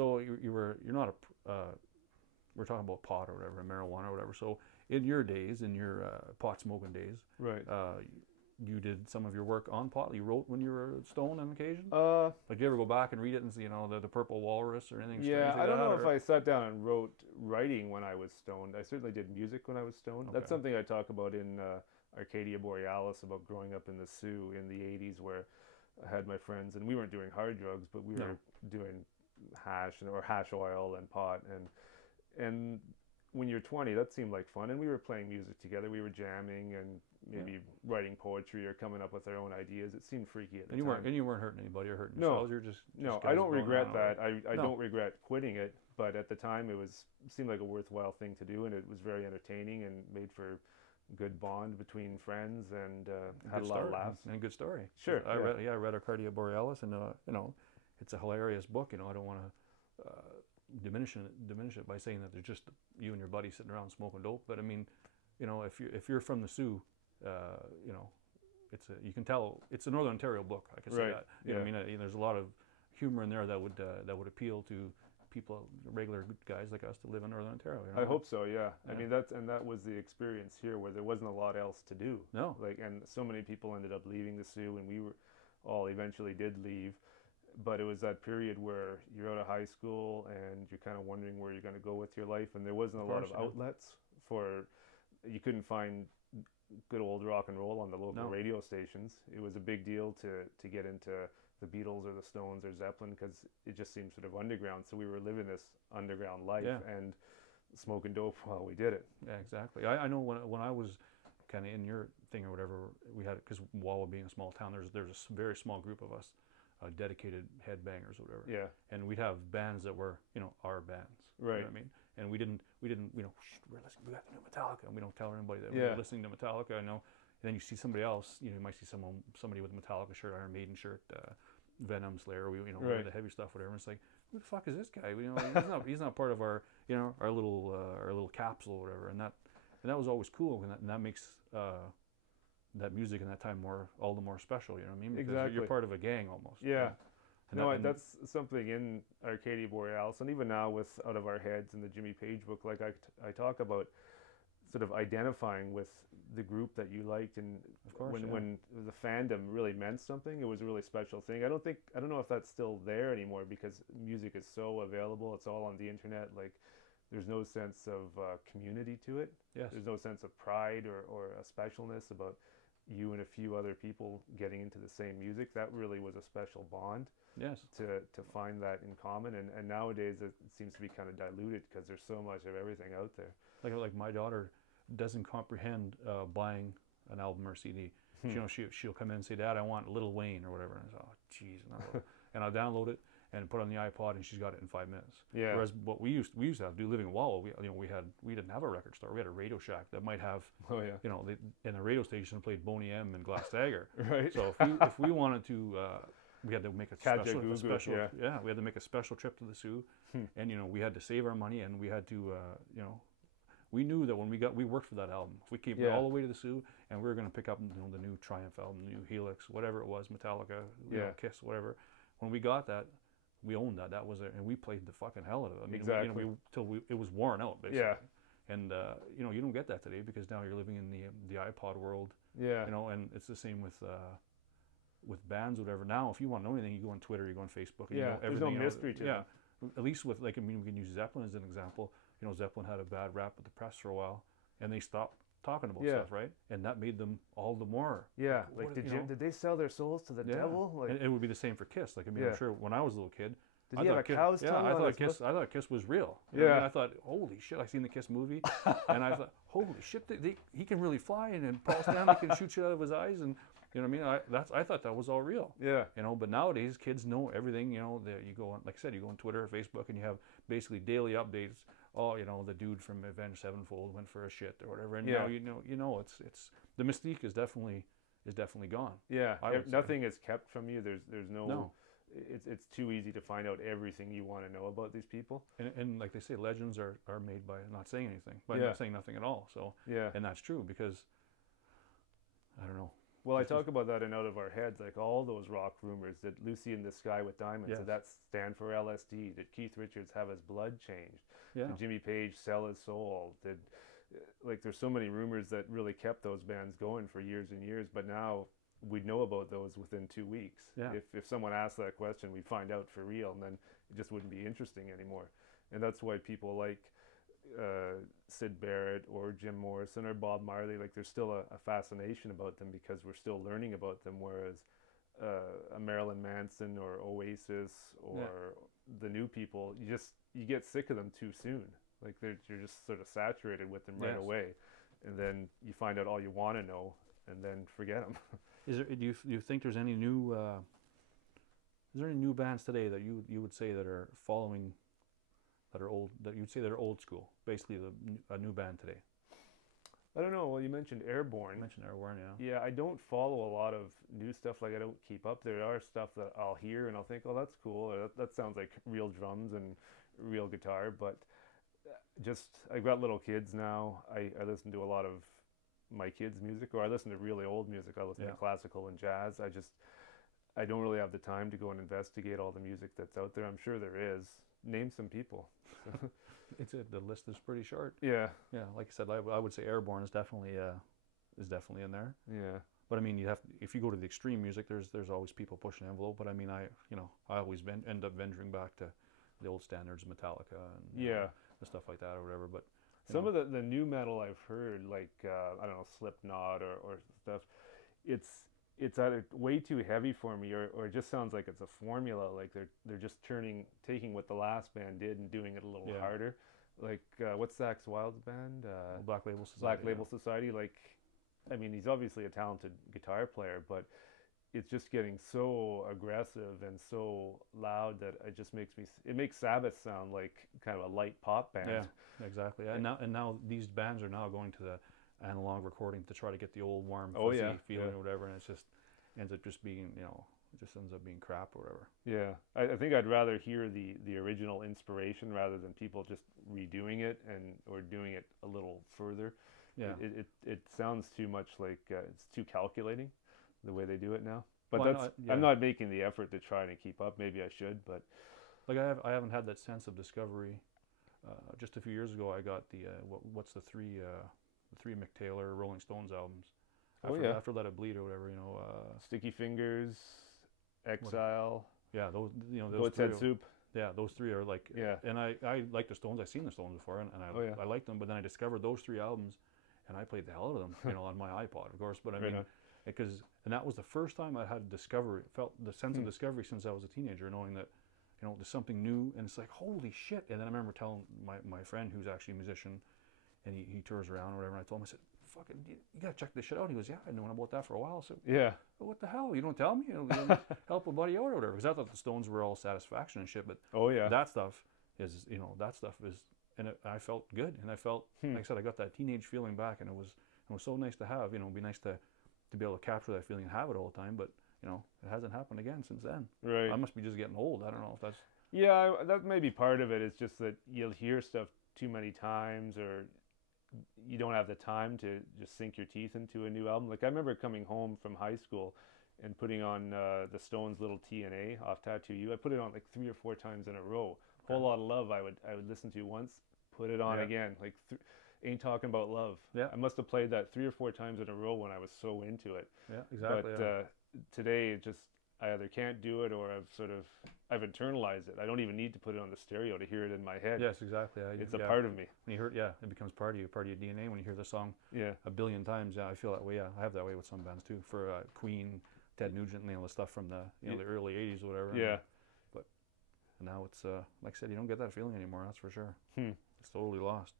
So you're not we're talking about pot or whatever, marijuana or whatever. So in your days, in your pot smoking days, Right. you did some of your work on pot. You wrote when you were stoned on occasion. Uh, Like, do you ever go back and read it and see, the Purple Walrus or anything yeah, strange like I don't that? know if Or I sat down and wrote writing when I was stoned. I certainly did music when I was stoned. That's okay, something I talk about in Arcadia Borealis, about growing up in the Sioux in the 80s, where I had my friends, and we weren't doing hard drugs, but we were no, doing hash or hash oil and pot, and when you're 20, that seemed like fun, and we were playing music together. We were jamming and yeah. maybe writing poetry or coming up with our own ideas. It seemed freaky at the And time. you weren't hurting anybody or hurting No, yourselves. You're just no, I guys don't blowing around regret or whatever. that. I No, don't regret quitting it, but at the time seemed like a worthwhile thing to do, and it was very entertaining and made for a good bond between friends, and had good a lot of story laughs. and a good story. 'Cause Sure, yeah, I read Arcadia Borealis, and it's a hilarious book. I don't want to diminish it by saying that there's just you and your buddy sitting around smoking dope. But I mean, if you're from the Sioux, you know, you can tell it's a Northern Ontario book. I can say right, that. You know yeah, what I mean? There's a lot of humor in there that would appeal to people, regular guys like us, to live in Northern Ontario. I hope so. Yeah, I Yeah. mean that was the experience here, where there wasn't a lot else to do. No. Like, and so many people ended up leaving the Sioux, and we were all eventually did leave. But it was that period where you're out of high school and you're kind of wondering where you're going to go with your life, and there wasn't a Of lot course. of Yeah. outlets for. You couldn't find good old rock and roll on the local No. radio stations. It was a big deal to get into the Beatles or the Stones or Zeppelin, because it just seemed sort of underground. So we were living this underground life Yeah. and smoking dope while we did it. Yeah. Exactly. I know when I was kind of in your thing or whatever, we had, because Wawa being a small town, there's a very small group of us, dedicated headbangers or whatever, Yeah, and we'd have bands that were our bands. You know right. what I mean? And we didn't we're listening, we got the new Metallica, and we don't tell anybody that Yeah, we're listening to Metallica. I know. And then you see somebody else, you might see somebody with a Metallica shirt, Iron Maiden shirt, Venom, Slayer, right. the heavy stuff, whatever. And it's like, who the fuck is this guy? He's not part of our our little capsule or whatever. And that was always cool, and that makes that music in that time all the more special. You know what I mean? Because Exactly. you're part of a gang almost. Yeah. And No, and that's something in Arcadia Borealis, and even now with Out of Our Heads and the Jimmy Page book, like I talk about sort of identifying with the group that you liked, and of course, when the fandom really meant something, it was a really special thing. I don't know if that's still there anymore, because music is so available. It's all on the internet. Like, there's no sense of community to it. yes, There's no sense of pride or a specialness about you and a few other people getting into the same music. That really was a special bond yes. to find that in common. And nowadays it seems to be kind of diluted, because there's so much of everything out there. Like my daughter doesn't comprehend buying an album or CD. She'll come in and say, "Dad, I want Lil Wayne or whatever." And I say, "Oh, jeez," and I'll download it and put it on the iPod, and she's got it in 5 minutes. Yeah. Whereas what we used to have to do living in Wawa, we didn't have a record store. We had a Radio Shack that might have, Oh yeah. In the radio station played Boney M and Glass Dagger. Right. So if we wanted to, we had to make a special, yeah. we had to make a special trip to the Sioux, Hmm. and we had to save our money, and we had to, we knew that when we worked for that album, if we came Yeah. all the way to the Sioux, and we were going to pick up the new Triumph album, the new Helix, whatever it was, Metallica, Yeah. Kiss, whatever. When we got that, we owned that. That was it, and we played the fucking hell out of it. I mean, Exactly. till it was worn out, basically. Yeah. And you don't get that today, because now you're living in the iPod world. Yeah. And it's the same with bands, or whatever. Now, if you want to know anything, you go on Twitter, you go on Facebook, and Yeah. you know There's everything. no mystery to yeah. it. At least with, we can use Zeppelin as an example. Zeppelin had a bad rap with the press for a while, and they stopped talking about Yeah. stuff, right? And that made them all the more. Yeah. Like, Like, what- did they sell their souls to the Yeah. devil? Like, And it would be the same for Kiss. I'm Yeah. sure when I was a little kid, did I he have a thought Kiss, cow's tongue I on thought his I thought Kiss was real. You know what I Yeah. mean? I thought, holy shit! I seen the Kiss movie, and I thought, holy shit! He can really fly, and Paul Stanley can shoot shit out of his eyes, and you know what I mean? I thought that was all real. Yeah. But nowadays kids know everything. That you go on, like I said, you go on Twitter or Facebook, and you have basically daily updates. Oh, the dude from Avenged Sevenfold went for a shit or whatever, and Yeah. now it's the mystique is definitely gone. Yeah. I would say. Nothing is kept from you. There's no. No. It's too easy to find out everything you want to know about these people. And like they say, legends are made by not saying anything, by Yeah. not saying nothing at all. So Yeah. and that's true, because I don't know. Well, I Just talk about that in Out of Our Heads, like all those rock rumors. Did Lucy in the Sky with Diamonds, yes, did that stand for LSD? Did Keith Richards have his blood changed? yeah, Did Jimmy Page sell his soul? Did like there's so many rumors that really kept those bands going for years and years, but now we'd know about those within 2 weeks. yeah, If someone asked that question, we'd find out for real, and then it just wouldn't be interesting anymore. And that's why people like Sid Barrett or Jim Morrison or Bob Marley, like there's still a fascination about them because we're still learning about them. Whereas a Marilyn Manson or Oasis or yeah, the new people, you get sick of them too soon. Like you're just sort of saturated with them right yes. away, and then you find out all you want to know, and then forget them. Is there? Do you think there's any new? Is there any new bands today that you would say that are following, that are old, that you'd say that are old school? Basically, a new band today. I don't know. Well, you mentioned Airborne. You mentioned Airborne, yeah. Yeah, I don't follow a lot of new stuff. Like I don't keep up. There are stuff that I'll hear and I'll think, oh, that's cool. Or that sounds like real drums and real guitar. But just I've got little kids now. I listen to a lot of my kids' music, or I listen to really old music. I listen to Yeah. classical and jazz. I don't really have the time to go and investigate all the music that's out there. I'm sure there is. Name some people. The list is pretty short. Yeah, Yeah, like I said, I would say Airborne is definitely in there. yeah, But I mean, if you go to the extreme music, there's always people pushing the envelope. But I mean, I always end up venturing back to the old standards, Metallica and yeah. and stuff like that or whatever. But Some of the new metal I've heard, like I don't know, Slipknot or stuff, it's either way too heavy for me, or it just sounds like it's a formula. Like they're just taking what the last band did and doing it a little Yeah. harder. Like what's Zach's Wild's band? Black Label Society. Black Label Society. Like, I mean, he's obviously a talented guitar player, but it's just getting so aggressive and so loud that it makes Sabbath sound like kind of a light pop band. Yeah, exactly. And now these bands are now going to the analog recording to try to get the old warm Oh, fuzzy yeah, feeling yeah. or whatever, and it just ends up just being it just ends up being crap or whatever. Yeah, I think I'd rather hear the original inspiration rather than people just redoing it or doing it a little further. Yeah. It sounds too much like it's too calculating the way they do it now. But Well, I'm not making the effort to try and keep up. Maybe I should, but like I haven't had that sense of discovery. Just a few years ago, I got the what's the three Mick Taylor Rolling Stones albums. After Let It Bleed or whatever, Sticky Fingers, Exile, yeah, those those Goat's three. Head Soup. Yeah, those three are like, Yeah. and I like the Stones. I've seen the Stones before, and Oh, yeah. I liked them. But then I discovered those three albums, and I played the hell out of them, on my iPod, of course. But I Right mean, on. and that was the first time I had felt the sense of discovery since I was a teenager, knowing that, there's something new, and it's like, holy shit. And then I remember telling my friend who's actually a musician, and he tours around or whatever, and I told him, I said, fucking, you gotta check this shit out. He goes, yeah, I've known about that for a while. So, Yeah. well, what the hell? You don't tell me? You know, help a buddy out or whatever. Because I thought the Stones were all satisfaction and shit, but Oh, yeah. that stuff is, and I felt good, and I felt, like I said, I got that teenage feeling back, and it was so nice to have. It'd be nice to be able to capture that feeling and have it all the time, but it hasn't happened again since then. Right. I must be just getting old. I don't know if that's. Yeah, that may be part of it. It's just that you'll hear stuff too many times, or you don't have the time to just sink your teeth into a new album. Like I remember coming home from high school and putting on the Stones' Little T&A off Tattoo You. I put it on like 3 or 4 times in a row. Whole Lot of Love I would listen to once, put it on Yeah. again. Like Ain't Talking About Love. Yeah. I must have played that 3 or 4 times in a row when I was so into it. Yeah, exactly. But today it just I either can't do it or I've internalized it. I don't even need to put it on the stereo to hear it in my head. Yes, exactly. It's a part of me. When you hear it, it becomes part of you, part of your DNA. When you hear the song Yeah. a billion times, I feel that way. Yeah, I have that way with some bands too. For Queen, Ted Nugent, and all the stuff from the the early '80s or whatever. Yeah. But now it's like I said, you don't get that feeling anymore. That's for sure. Hmm. It's totally lost.